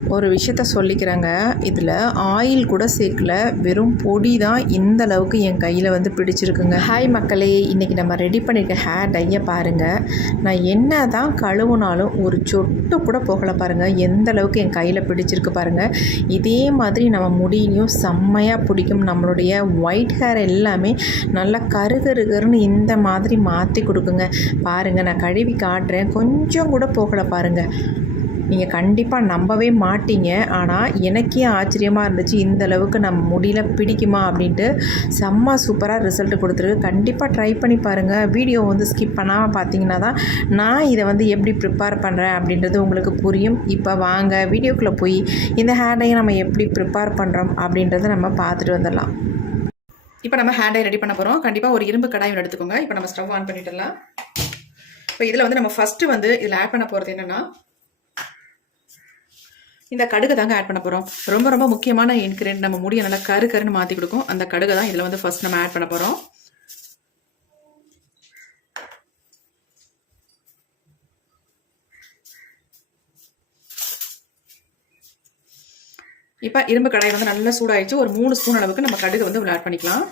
ஒரு விஷயத்த சொல்லிக்கிறேங்க. இதில் ஆயில் கூட சேர்க்கல. வெறும் பொடி தான் இந்த அளவுக்கு என் கையில் வந்து பிடிச்சிருக்குங்க. ஹாய் மக்களே, இன்றைக்கி நம்ம ரெடி பண்ணியிருக்க ஹேர் டையை பாருங்கள். நான் என்ன தான் கழுவுனாலும் ஒரு சொட்டு கூட போகலை பாருங்கள். எந்த அளவுக்கு என் கையில் பிடிச்சிருக்கு பாருங்கள். இதே மாதிரி நம்ம முடியிலையும் செம்மையாக பிடிக்கும். நம்மளுடைய ஒயிட் ஹேர் எல்லாமே நல்லா கருகருகருன்னு இந்த மாதிரி மாற்றி கொடுக்குங்க. பாருங்கள், நான் கழுவி காட்டுறேன். கொஞ்சம் கூட போகலை பாருங்கள். நீங்கள் கண்டிப்பாக நம்பவே மாட்டீங்க. ஆனால் எனக்கே ஆச்சரியமாக இருந்துச்சு, இந்த அளவுக்கு நம்ம முடியல பிடிக்குமா அப்படின்ட்டு. செம்ம சூப்பராக ரிசல்ட் கொடுத்துருக்கு. கண்டிப்பாக ட்ரை பண்ணி பாருங்கள். வீடியோ வந்து ஸ்கிப் பண்ணாமல் பார்த்தீங்கன்னா தான் நான் இதை வந்து எப்படி ப்ரிப்பேர் பண்ணுறேன் அப்படின்றது உங்களுக்கு புரியும். இப்போ வாங்க வீடியோக்குள்ளே போய் இந்த ஹேர் டையை நம்ம எப்படி ப்ரிப்பேர் பண்ணுறோம் அப்படின்றத நம்ம பார்த்துட்டு வந்துடலாம். இப்போ நம்ம ஹேர் டை ரெடி பண்ண போகிறோம். கண்டிப்பாக ஒரு இரும்பு கடாய் எடுத்துக்கோங்க. இப்போ நம்ம ஸ்டவ் ஆன் பண்ணிட்டுலாம். இப்போ இதில் வந்து நம்ம ஃபஸ்ட்டு வந்து இதில் ஆட் பண்ண போகிறது என்னென்னா, இந்த கடுகு தாங்க ஆட் பண்ண போகிறோம். ரொம்ப ரொம்ப முக்கியமான இன்கிரியன்ட், நம்ம முடியை நல்லா கருன்னு மாற்றி கொடுக்கும். அந்த கடுகு தான் இதில் வந்து ஃபர்ஸ்ட் நம்ம ஆட் பண்ண போகிறோம். இப்போ இரும்பு கடாய் வந்து நல்லா சூடாயிடுச்சு. ஒரு 3 ஸ்பூன் அளவுக்கு நம்ம கடுகு வந்து ஆட் பண்ணிக்கலாம்.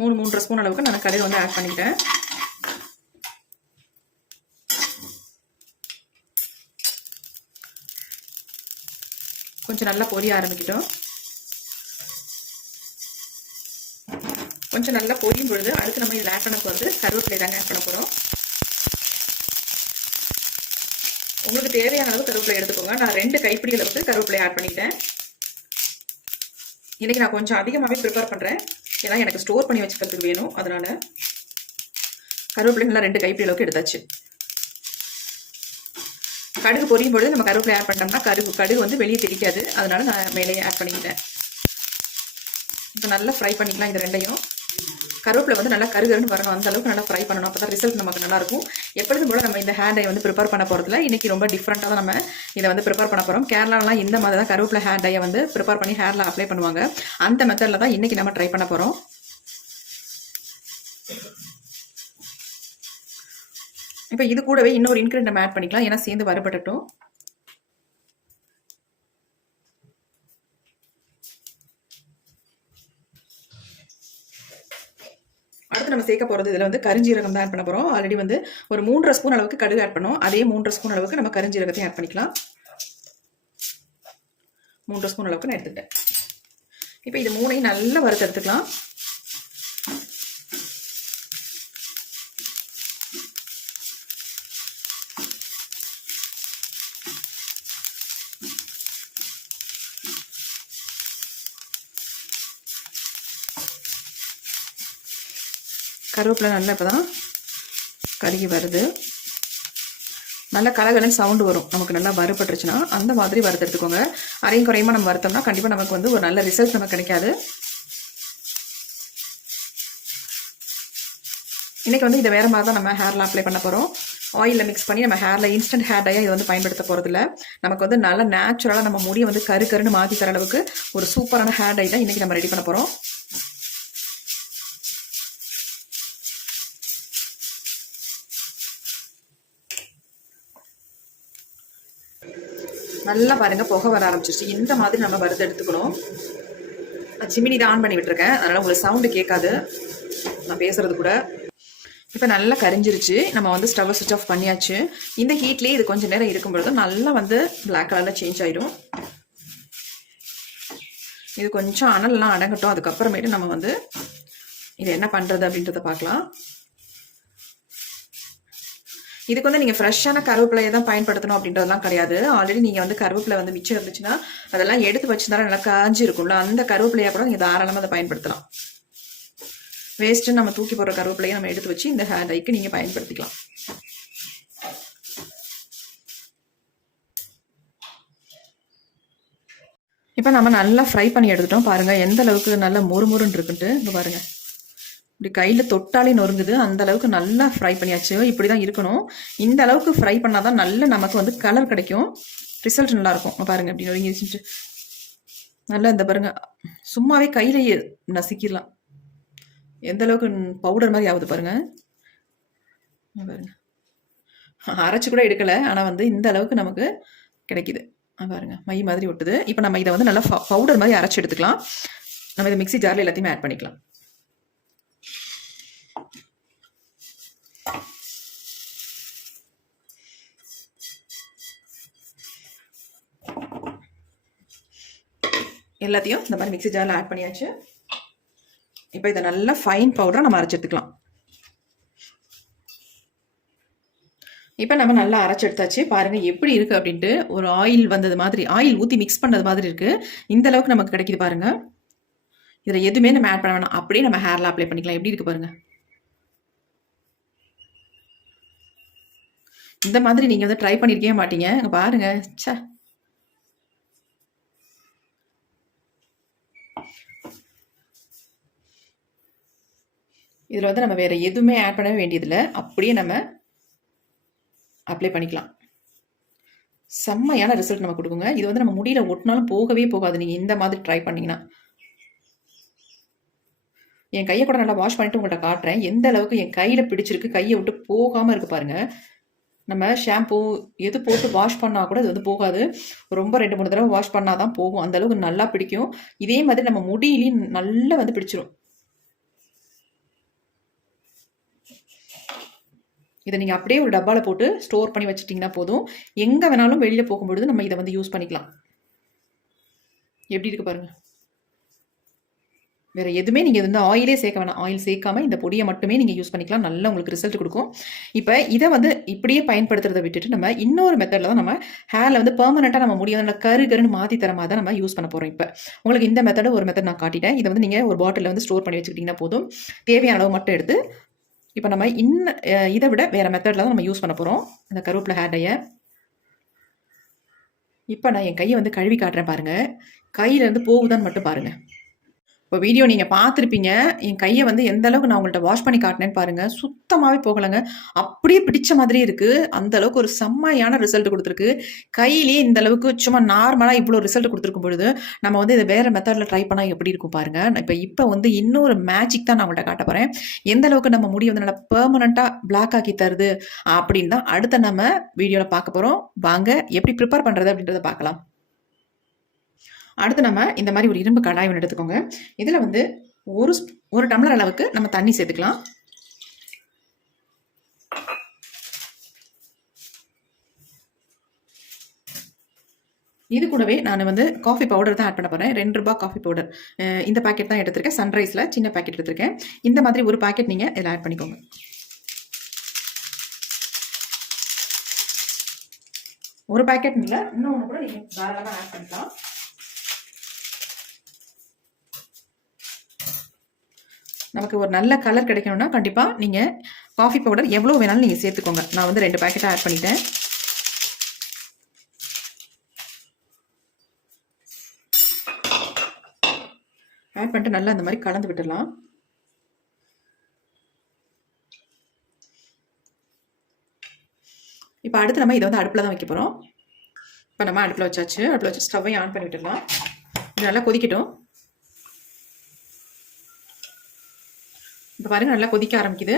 3-3.5 ஸ்பூன் அளவுக்கு நான் கடுகு வந்து ஆட் பண்ணிட்டேன். கொஞ்சம் நல்லா பொரிய ஆரம்பிக்கிட்டோம். கொஞ்சம் நல்லா பொரியும் பொழுது அடுத்து நம்ம இதில் ஆட் பண்ண போகிறது கருவேப்பிலை தாங்க ஆட் பண்ண போகிறோம். உங்களுக்கு தேவையான அளவு கருவேப்பிலை எடுத்துக்கோங்க. நான் 2 கைப்பிடி அளவுக்கு கருவேப்பிலை ஆட் பண்ணிட்டேன். இன்னைக்கு நான் கொஞ்சம் அதிகமாகவே ப்ரிப்பேர் பண்ணுறேன், ஏன்னா எனக்கு ஸ்டோர் பண்ணி வச்சுக்கிறதுக்கு வேணும். அதனால கருவேப்பிலை நல்லா 2 கைப்பிடி அளவுக்கு எடுத்தாச்சு. கடுகு பொரியும் பொழுது நம்ம கருவேப்பிலை ஆட் பண்ணிட்டோம்னா கடுகு வந்து வெளியே தெரிக்காது. அதனால நான் மேலேயே ஆட் பண்ணிக்கிட்டேன். இப்போ நல்லா ஃப்ரை பண்ணிக்கலாம். இது ரெண்டையும் கருவேப்பிலை வந்து நல்லா கருகருன்னு வரணும், அந்த அளவுக்கு நல்லா ஃப்ரை பண்ணணும். அப்போ தான் ரிசல்ட் நமக்கு நல்லாயிருக்கும். எப்பொழுதும் போல நம்ம இந்த ஹேர் டை வந்து ப்ரிப்பேர் பண்ண போகிறதுல இன்றைக்கி ரொம்ப டிஃப்ரெண்ட்டாக தான் நம்ம இதை வந்து ப்ரிப்பேர் பண்ண போகிறோம். கேரளாலாம் இந்த மாதிரி தான் கருவேப்பிலை ஹேர் டையை வந்து ப்ரிப்பேர் பண்ணி ஹேரில் அப்ளை பண்ணுவாங்க. அந்த மெத்தடில் தான் இன்றைக்கி நம்ம ட்ரை பண்ண போகிறோம். இப்போ இது கூடவே இன்னொரு இன்கிரியன்ட் நம்ம ஆட் பண்ணிக்கலாம், ஏன்னா சேர்ந்து வறுபடட்டும். அடுத்து நம்ம சேர்க்க போகிறது இதில் வந்து கரிஞ்சீரகம் தான் ஆட் பண்ண போகிறோம். ஆல்ரெடி வந்து ஒரு 3.5 ஸ்பூன் அளவுக்கு கடுகு ஆட் பண்ணோம். அதே 3.5 ஸ்பூன் அளவுக்கு நம்ம கரிஞ்சீரகத்தையும் ஆட் பண்ணிக்கலாம். 3 ஸ்பூன் அளவுக்கு நான் எடுத்துக்கிட்டேன். இப்போ இது 3ஐயும் நல்லா வறுத்து எடுத்துக்கலாம். கருவேப்பிலை நல்லா இப்போ தான் கருகி வருது. நல்லா கலகலன்னு சவுண்டு வரும் நமக்கு. நல்லா வறுபட்டுருச்சுன்னா அந்த மாதிரி வறுத்து எடுத்துக்கோங்க. அரையும் குறையுமா நம்ம வறுத்தோம்னா கண்டிப்பாக நமக்கு வந்து ஒரு நல்ல ரிசல்ட் நமக்கு கிடைக்காது. இன்றைக்கி வந்து இதை வேறு மாதிரி தான் நம்ம ஹேரில் அப்ளை பண்ண போகிறோம். ஆயிலில் மிக்ஸ் பண்ணி நம்ம ஹேரில் இன்ஸ்டன்ட் ஹேர் டையாக இதை வந்து பயன்படுத்த போகிறதில்ல. நமக்கு வந்து நல்லா நேச்சுரலாக நம்ம முடியை வந்து கருன்னு மாற்றி தர அளவுக்கு ஒரு சூப்பரான ஹேர் டை தான் இன்றைக்கி நம்ம ரெடி பண்ண போகிறோம். நல்லா பாருங்கள், புகை வர ஆரம்பிச்சிருச்சு. இந்த மாதிரி நம்ம வறுத்து எடுத்துக்கணும். நான் சிமினி தான் ஆன் பண்ணி விட்டுருக்கேன், அதனால் உங்களுக்கு சவுண்டு கேட்காது நான் பேசுகிறது கூட. இப்போ நல்லா கரிஞ்சிருச்சு. நம்ம வந்து ஸ்டவ்வை சுவிட்ச் ஆஃப் பண்ணியாச்சு. இந்த ஹீட்லேயே இது கொஞ்சம் நேரம் இருக்கும் பொழுது நல்லா வந்து பிளாக் கலரில் சேஞ்ச் ஆயிடும். இது கொஞ்சம் அனல்லாம் அடங்கட்டும். அதுக்கப்புறமேட்டு நம்ம வந்து இது என்ன பண்ணுறது அப்படின்றத பார்க்கலாம். இதுக்கு வந்து நீங்கள் ஃப்ரெஷ்ஷான கருவேப்பிலையை தான் பயன்படுத்தணும் அப்படின்றதுலாம் கிடையாது. ஆல்ரெடி நீங்கள் வந்து கருவேப்பிலை வந்து மிச்சம் இருந்துச்சுன்னா அதெல்லாம் எடுத்து வச்சுருந்தாலும் நல்லா காஞ்சி இருக்கும்ல, அந்த கருவேப்பிலையாக கூட நீங்கள் தாராளமாக அதை பயன்படுத்தலாம். வேஸ்ட்டு நம்ம தூக்கி போடுற கருவேப்பிலையை நம்ம எடுத்து வச்சு இந்த ஹேர் டைக்கு நீங்கள் பயன்படுத்திக்கலாம். இப்போ நம்ம நல்லா ஃப்ரை பண்ணி எடுத்துட்டோம். பாருங்கள் எந்த அளவுக்கு நல்லா மொறுமொறுன்னு இருக்குன்ட்டு. இங்கே பாருங்கள், இப்படி கையில் தொட்டாலே நொறுங்குது. அந்த அளவுக்கு நல்லா ஃப்ரை பண்ணியாச்சு. இப்படி தான் இருக்கணும். இந்த அளவுக்கு ஃப்ரை பண்ணால் தான் நல்ல நமக்கு வந்து கலர் கிடைக்கும், ரிசல்ட் நல்லாயிருக்கும். பாருங்கள் இப்படி நொறுங்கி வச்சுட்டு நல்லா இந்த பாருங்கள் சும்மாவே கையிலேயே நசுக்கிடலாம். எந்த அளவுக்கு பவுடர் மாதிரி ஆகுது பாருங்கள். பாருங்கள் அரைச்சி கூட எடுக்கலை, ஆனால் வந்து இந்த அளவுக்கு நமக்கு கிடைக்குது. பாருங்கள், மை மாதிரி ஒட்டுது. இப்போ நம்ம இதை வந்து நல்லா பவுடர் மாதிரி அரைச்சி எடுத்துக்கலாம். நம்ம இதை மிக்ஸி ஜாரில் எல்லாத்தையுமே ஆட் பண்ணிக்கலாம். எல்லாத்தையும் இந்த மாதிரி மிக்ஸி ஜாரில் ஆட் பண்ணியாச்சு. இப்போ இதை நல்லா ஃபைன் பவுடராக நம்ம அரைச்சி எடுத்துக்கலாம். இப்போ நம்ம நல்லா அரைச்சி எடுத்தாச்சு. பாருங்கள் எப்படி இருக்குது அப்படின்ட்டு. ஒரு ஆயில் வந்தது மாதிரி, ஆயில் ஊற்றி மிக்ஸ் பண்ணது மாதிரி இருக்குது. இந்த அளவுக்கு நமக்கு கிடைக்குது பாருங்கள். இதில் எதுவுமே நம்ம ஆட் பண்ண வேணாம், அப்படியே நம்ம ஹேரில் அப்ளை பண்ணிக்கலாம். எப்படி இருக்குது பாருங்கள். இந்த மாதிரி நீங்கள் வந்து ட்ரை பண்ணியிருக்கவே மாட்டீங்க. பாருங்கள். சே, இதில் வந்து நம்ம வேறு எதுவுமே ஆட் பண்ண வேண்டியதில்லை, அப்படியே நம்ம அப்ளை பண்ணிக்கலாம். செம்மையான ரிசல்ட் நம்ம கொடுக்குங்க. இது வந்து நம்ம முடியல ஒட்டினாலும் போகவே போகாது, நீங்கள் இந்த மாதிரி ட்ரை பண்ணிங்கன்னா. என் கையை கூட நல்லா வாஷ் பண்ணிட்டு உங்கள்கிட்ட காட்டுறேன் எந்த அளவுக்கு என் கையில் பிடிச்சிருக்கு, கையை விட்டு போகாமல் இருக்குது பாருங்கள். நம்ம ஷாம்பூ எது போட்டு வாஷ் பண்ணால் கூட இது வந்து போகாது. ரொம்ப 2-3 தடவை வாஷ் பண்ணால் தான் போகும், அந்த அளவுக்கு நல்லா பிடிக்கும். இதே மாதிரி நம்ம முடியிலையும் நல்லா வந்து பிடிச்சிரும். இதை நீங்கள் அப்படியே ஒரு டப்பாவில் போட்டு ஸ்டோர் பண்ணி வச்சுட்டிங்கன்னா போதும். எங்கே வேணாலும் வெளியில் போகும்பொழுது நம்ம இதை வந்து யூஸ் பண்ணிக்கலாம். எப்படி இருக்குது பாருங்கள். வேறு எதுவுமே நீங்கள் வந்து ஆயிலே சேர்க்க வேணாம். ஆயில் சேர்க்காமல் இந்த பொடியை மட்டுமே நீங்கள் யூஸ் பண்ணிக்கலாம். நல்லா உங்களுக்கு ரிசல்ட் கொடுக்கும். இப்போ இதை வந்து இப்படியே பயன்படுத்துறதை விட்டுட்டு நம்ம இன்னொரு மெத்தடில் தான் நம்ம ஹேரில் வந்து பெர்மனெண்ட்டாக நம்ம முடியும் நல்லா கருன்னு மாற்றி தர மாதிரி தான் நம்ம யூஸ் பண்ண போகிறோம். இப்போ உங்களுக்கு இந்த மெத்தடு ஒரு மெத்தட் நான் காட்டிட்டேன். இதை வந்து நீங்கள் ஒரு பாட்டிலில் வந்து ஸ்டோர் பண்ணி வச்சுக்கிட்டிங்கன்னா போதும். தேவையான அளவு மட்டும் எடுத்து இப்போ நம்ம இதை விட வேறு மெத்தடில் தான் நம்ம யூஸ் பண்ண போகிறோம் இந்த கருவேப்பிலை ஹேர் டையை. இப்போ நான் என் கையை வந்து கழுவி காட்டுறேன் பாருங்கள். கையிலேருந்து போகுதான்னு மட்டும் பாருங்கள். இப்போ வீடியோ நீங்கள் பார்த்துருப்பீங்க. என் கையை வந்து எந்த அளவுக்கு நான் உங்கள்கிட்ட வாஷ் பண்ணி காட்டினேன்னு பாருங்கள். சுத்தமாகவே போகலைங்க, அப்படியே பிடிச்ச மாதிரியே இருக்குது. அந்த அளவுக்கு ஒரு செம்மையான ரிசல்ட் கொடுத்துருக்கு. கையிலேயே இந்த அளவுக்கு சும்மா நார்மலாக இவ்வளோ ரிசல்ட் கொடுத்துருக்கும் பொழுது நம்ம வந்து இதை வேறு மெத்தடில் ட்ரை பண்ணால் எப்படி இருக்கும் பாருங்கள். இப்போ வந்து இன்னொரு மேஜிக் தான் நான் உங்கள்கிட்ட காட்ட போகிறேன். எந்த அளவுக்கு நம்ம முடி வந்து நல்லா பெர்மனண்ட்டாக பிளாக் ஆக்கி தருது அப்படின்னு தான் அடுத்த நம்ம வீடியோவில் பார்க்க போகிறோம். வாங்க எப்படி ப்ரிப்பேர் பண்ணுறது அப்படின்றத பார்க்கலாம். அடுத்து நம்ம இந்த மாதிரி ஒரு இரும்பு கடாய் ஒன்று எடுத்துக்கோங்க. இதில் வந்து ஒரு டம்ளர் அளவுக்கு நம்ம தண்ணி சேர்த்துக்கலாம். இது கூடவே நான் வந்து காஃபி பவுடர் தான் ஆட் பண்ண போகிறேன். 2 ரூபாய் காஃபி பவுடர். இந்த பாக்கெட் தான் எடுத்திருக்கேன். சன்ரைஸில் சின்ன பாக்கெட் எடுத்திருக்கேன். இந்த மாதிரி ஒரு பாக்கெட் நீங்கள் இதில் ஆட் பண்ணிக்கோங்க. ஒரு பாக்கெட் இல்லை, இன்னொன்று கூட நீங்கள் தாராளமாக ஆட் பண்ணிக்கலாம். நமக்கு ஒரு நல்ல கலர் கிடைக்கணும்னா கண்டிப்பாக நீங்கள் காஃபி பவுடர் எவ்வளோ வேணாலும் நீங்கள் சேர்த்துக்கோங்க. நான் வந்து 2 பாக்கெட்டாக ஆட் பண்ணிட்டேன். ஆட் பண்ணிட்டு நல்லா அந்த மாதிரி கலந்து விட்டுடலாம். இப்போ அடுத்து நம்ம இதை வந்து அடுப்பில் தான் வைக்க போகிறோம். இப்போ நம்ம அடுப்பில் வச்சாச்சு. அடுப்பில் வச்சு ஸ்டவ்வையும் ஆன் பண்ணி விட்டுடலாம். இது நல்லா கொதிக்கட்டும். இப்போ பாருங்கள் நல்லா கொதிக்க ஆரம்பிக்குது.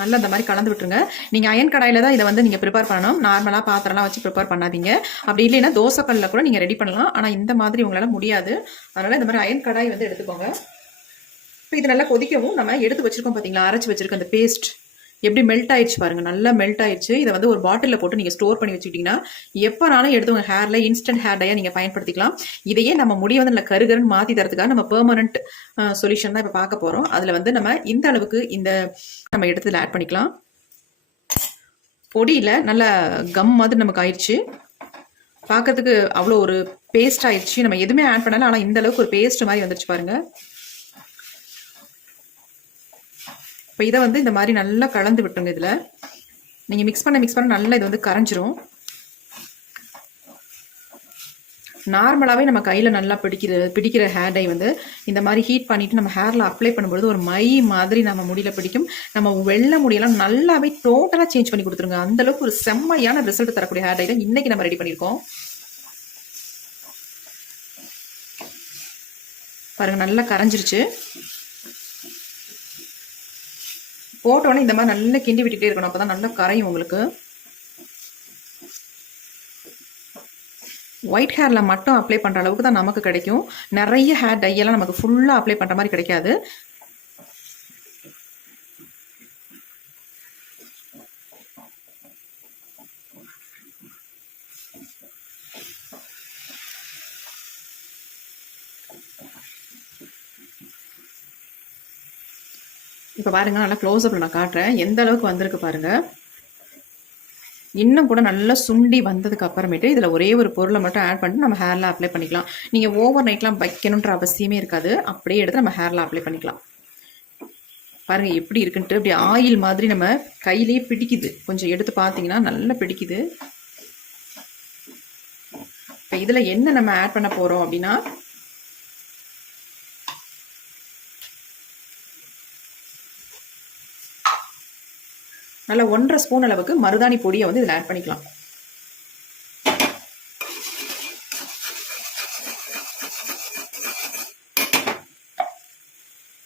நல்லா இந்த மாதிரி கலந்து விட்டுருங்க. நீங்கள் அயன் கடாயில் தான் இதை வந்து நீங்கள் ப்ரிப்பேர் பண்ணணும். நார்மலாக பாத்திரம்லாம் வச்சு ப்ரிப்பேர் பண்ணாதீங்க. அப்படி இல்லைன்னா தோசைக்கல்லில் கூட நீங்கள் ரெடி பண்ணலாம். ஆனால் இந்த மாதிரி உங்களால் முடியாது. அதனால் இந்த மாதிரி அயன் கடாய் வந்து எடுத்துக்கோங்க. இப்போ இது நல்லா கொதிக்கவும் நம்ம எடுத்து வச்சுருக்கோம் பார்த்தீங்களா, அரைச்சி வச்சுருக்க அந்த பேஸ்ட் எப்படி மெல்ட் ஆயிடுச்சு பாருங்கள். நல்லா மெல்ட் ஆயிடுச்சு. இதை வந்து ஒரு பாட்டிலில் போட்டு நீங்கள் ஸ்டோர் பண்ணி வச்சுக்கிட்டிங்கன்னா எப்போனாலும் எடுத்து உங்கள் ஹேரில் இன்ஸ்டன்ட் ஹேர் டையை நீங்கள் பயன்படுத்திக்கலாம். இதையே நம்ம முடிய வந்து நல்லா கருகருன்னு மாற்றி தரதுக்காக நம்ம பெர்மனன்ட் சொல்யூஷன் தான் இப்போ பார்க்க போகிறோம். அதில் வந்து நம்ம இந்த அளவுக்கு இந்த நம்ம எடுத்து ஆட் பண்ணிக்கலாம். பொடியில் நல்ல கம் மாதிரி நமக்கு ஆயிடுச்சு. பார்க்கறதுக்கு அவ்வளோ ஒரு பேஸ்ட் ஆயிடுச்சு. நம்ம எதுவுமே ஆட் பண்ணல, ஆனால் இந்த அளவுக்கு ஒரு பேஸ்ட் மாதிரி வந்துருச்சு பாருங்கள். இப்போ இதை வந்து இந்த மாதிரி நல்லா கலந்து விட்டுருங்க. இதில் நீங்கள் மிக்ஸ் பண்ண நல்லா இது வந்து கரைஞ்சிரும். நார்மலாகவே நம்ம கையில் நல்லா பிடிக்கிற ஹேர் டை வந்து இந்த மாதிரி ஹீட் பண்ணிவிட்டு நம்ம ஹேரில் அப்ளை பண்ணும்போது ஒரு மை மாதிரி நம்ம முடியல பிடிக்கும். நம்ம வெள்ளை முடியெல்லாம் நல்லாவே டோட்டலாக சேஞ்ச் பண்ணி கொடுத்துருங்க. அந்தளவுக்கு ஒரு செம்மையான ரிசல்ட் தரக்கூடிய ஹேர் டை தான் இன்றைக்கி நம்ம ரெடி பண்ணியிருக்கோம். பாருங்கள் நல்லா கரைஞ்சிருச்சு. போட்டோன்னே இந்த மாதிரி நல்லா கிண்டி விட்டுட்டே இருக்கணும். அப்போ தான் நல்லா கரையும் உங்களுக்கு. ஒயிட் ஹேரில் மட்டும் அப்ளை பண்ணுற அளவுக்கு தான் நமக்கு கிடைக்கும். நிறைய ஹேர் டையெல்லாம் நமக்கு ஃபுல்லாக அப்ளை பண்ணுற மாதிரி கிடைக்காது. இப்போ பாருங்கள், நல்லா க்ளோஸ்அப்பில் நான் காட்டுறேன் எந்த அளவுக்கு வந்திருக்கு பாருங்கள். இன்னும் கூட நல்லா சுண்டி வந்ததுக்கு அப்புறமேட்டு இதில் ஒரே ஒரு பொருளை மட்டும் ஆட் பண்ணிட்டு நம்ம ஹேரில் அப்ளை பண்ணிக்கலாம். நீங்கள் ஓவர் நைட்லாம் வைக்கணுன்ற அவசியமே இருக்காது. அப்படியே எடுத்து நம்ம ஹேரில் அப்ளை பண்ணிக்கலாம். பாருங்கள் எப்படி இருக்குன்ட்டு. இப்படி ஆயில் மாதிரி நம்ம கையிலேயே பிடிக்குது. கொஞ்சம் எடுத்து பார்த்தீங்கன்னா நல்லா பிடிக்குது. இப்போ இதில் என்ன நம்ம ஆட் பண்ண போகிறோம் அப்படின்னா, நல்லா 1.5 ஸ்பூன் அளவுக்கு மருதாணி பொடியை வந்து இதில் ஆட் பண்ணிக்கலாம்.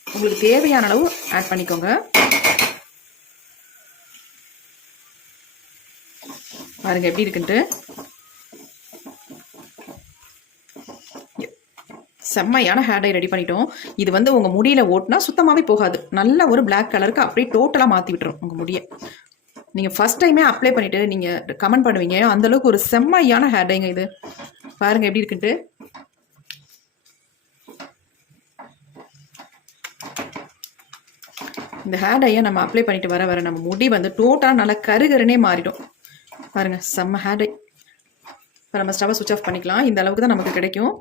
உங்களுக்கு தேவையான அளவு ஆட் பண்ணிக்கோங்க. பாருங்க எப்படி இருக்குன்ட்டு. செம்மையான ஹேர் டை ரெடி பண்ணிட்டோம். இது வந்து உங்கள் முடியில் ஓட்டினா சுத்தமாகவே போகாது. நல்ல ஒரு பிளாக் கலருக்கு அப்படியே டோட்டலாக மாற்றி விட்டுரும் உங்கள் முடியை. நீங்கள் ஃபஸ்ட் டைமே அப்ளை பண்ணிவிட்டு நீங்கள் கமெண்ட் பண்ணுவீங்க. அந்தளவுக்கு ஒரு செம்மையான ஹேர் டைங்க இது. பாருங்கள் எப்படி இருக்குன்ட்டு. இந்த ஹேர் டையை நம்ம அப்ளை பண்ணிட்டு வர வர நம்ம முடி வந்து டோட்டலாக நல்லா கருகருனே மாறிடும். பாருங்கள் செம்ம ஹேர் டை. இப்போ நம்ம ஸ்டவ்வை சுவிட்ச் ஆஃப் பண்ணிக்கலாம். இந்த அளவுக்கு தான் நமக்கு கிடைக்கும்.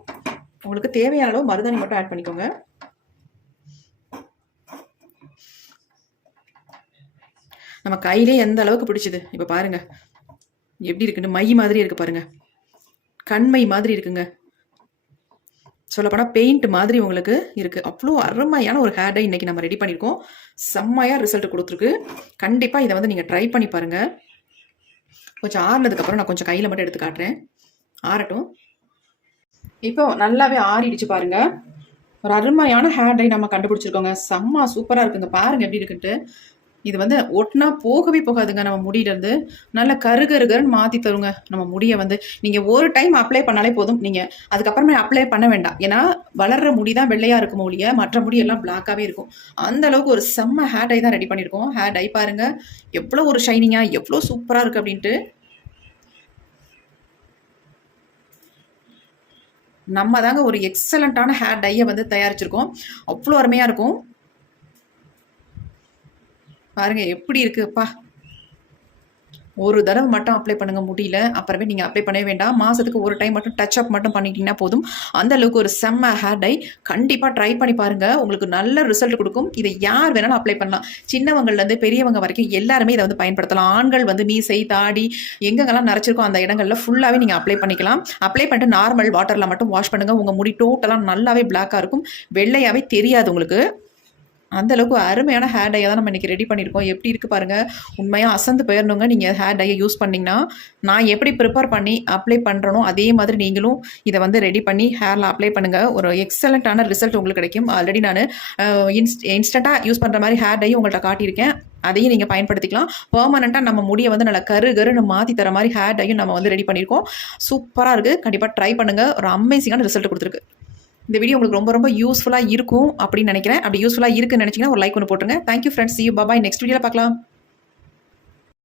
உங்களுக்கு தேவையான அளவு மருதாணி மட்டும் ஆட் பண்ணிக்கோங்க. நம்ம கையிலே எந்த அளவுக்கு பிடிச்சது இப்போ பாருங்க எப்படி இருக்குன்னு. மை மாதிரி இருக்கு பாருங்க, கண்மை மாதிரி இருக்குங்க. சொல்லப்போனால் பெயிண்ட் மாதிரி உங்களுக்கு இருக்கு. அவ்வளோ அருமையான ஒரு ஹேர் டை இன்னைக்கு நம்ம ரெடி பண்ணியிருக்கோம். செம்மையாக ரிசல்ட் கொடுத்துருக்கு. கண்டிப்பாக இதை வந்து நீங்கள் ட்ரை பண்ணி பாருங்க. கொஞ்சம் ஆறுனதுக்கப்புறம் நான் கொஞ்சம் கையில் மட்டும் எடுத்து காட்டுறேன். ஆறட்டும். இப்போ நல்லாவே ஆறிடுச்சு பாருங்க. ஒரு அருமையான ஹேர் டை நம்ம கண்டுபிடிச்சிருக்கோங்க. செம்ம சூப்பராக இருக்குங்க. பாருங்க எப்படி இருக்குன்ட்டு. இது வந்து ஒட்டினா போகவே போகாதுங்க. நம்ம முடியிலேருந்து நல்ல கருகருகருன்னு மாற்றி தருங்க நம்ம முடியை வந்து. நீங்கள் ஒரு டைம் அப்ளை பண்ணாலே போதும். நீங்கள் அதுக்கப்புறமே அப்ளை பண்ண வேண்டாம். ஏன்னா வளர்கிற முடி தான் வெள்ளையாக இருக்கும் ஒழிய மற்ற முடியெல்லாம் பிளாக்காகவே இருக்கும். அந்த அளவுக்கு ஒரு செம்ம ஹேர் டை தான் ரெடி பண்ணியிருக்கோம். ஹேர் டை பாருங்கள் எவ்வளோ ஒரு ஷைனிங்காக எவ்வளோ சூப்பராக இருக்குது அப்படின்ட்டு. நம்ம தாங்க ஒரு எக்ஸலண்ட்டான ஹேர் டையை வந்து தயாரிச்சிருக்கோம். அவ்வளோ அருமையாக இருக்கும். பாருங்க எப்படி இருக்குப்பா. ஒரு தடவை மட்டும் அப்ளை பண்ணுங்க முடியல, அப்புறமே நீங்கள் அப்ளை பண்ணவே வேண்டாம். மாதத்துக்கு ஒரு டைம் மட்டும் டச் அப் மட்டும் பண்ணிட்டீங்கன்னா போதும். அந்த அளவுக்கு ஒரு செம்ம ஹேர் டை. கண்டிப்பாக ட்ரை பண்ணி பாருங்க, உங்களுக்கு நல்ல ரிசல்ட் கொடுக்கும். இதை யார் வேணாலும் அப்ளை பண்ணலாம். சின்னவங்கள்லேருந்து பெரியவங்க வரைக்கும் எல்லாருமே இதை வந்து பயன்படுத்தலாம். ஆண்கள் வந்து மீசை தாடி எங்கெங்கெல்லாம் நரைச்சிருக்கோ அந்த இடங்கள்ல ஃபுல்லாகவே நீங்கள் அப்ளை பண்ணிக்கலாம். அப்ளை பண்ணிட்டு நார்மல் வாட்டரில் மட்டும் வாஷ் பண்ணுங்கள். உங்கள் முடி டோட்டலாக நல்லாவே பிளாக்காக இருக்கும். வெள்ளையாகவே தெரியாது உங்களுக்கு. அந்தளவுக்கு அருமையான ஹேர் டையை தான் நம்ம இன்றைக்கி ரெடி பண்ணியிருக்கோம். எப்படி இருக்குது பாருங்கள். உண்மையாக அசந்து போயிடணுங்க நீங்கள் ஹேர் டையை யூஸ் பண்ணிங்கன்னா. நான் எப்படி ப்ரிப்பேர் பண்ணி அப்ளை பண்ணுறனோ அதே மாதிரி நீங்களும் இதை வந்து ரெடி பண்ணி ஹேரில் அப்ளை பண்ணுங்கள். ஒரு எக்ஸலண்ட்டான ரிசல்ட் உங்களுக்கு கிடைக்கும். ஆல்ரெடி நான் இன்ஸ்டண்ட்டாக யூஸ் பண்ணுற மாதிரி ஹேர் டையும் உங்கள்கிட்ட காட்டியிருக்கேன். அதையும் நீங்கள் பயன்படுத்திக்கலாம். பெர்மனெண்ட்டாக நம்ம முடியை வந்து நல்லா கருன்னு மாற்றி தர மாதிரி ஹேர் டையும் நம்ம வந்து ரெடி பண்ணியிருக்கோம். சூப்பராக இருக்குது. கண்டிப்பாக ட்ரை பண்ணுங்கள். ஒரு அமேசிங்கான ரிசல்ட் கொடுத்துருக்கு. இந்த வீடியோ உங்களுக்கு ரொம்ப ரொம்ப யூஸ்ஃபுல்லாக இருக்கும் அப்படின்னு நினைக்கிறேன். அப்படி யூஸ்ஃபுல்லாக இருக்குன்னு நினச்சிங்கன்னா ஒரு லைக் ஒன்று போட்டுருங்க. Thank you friends. See you. Bye bye. Next வீடியோவில் பார்க்கலாம்.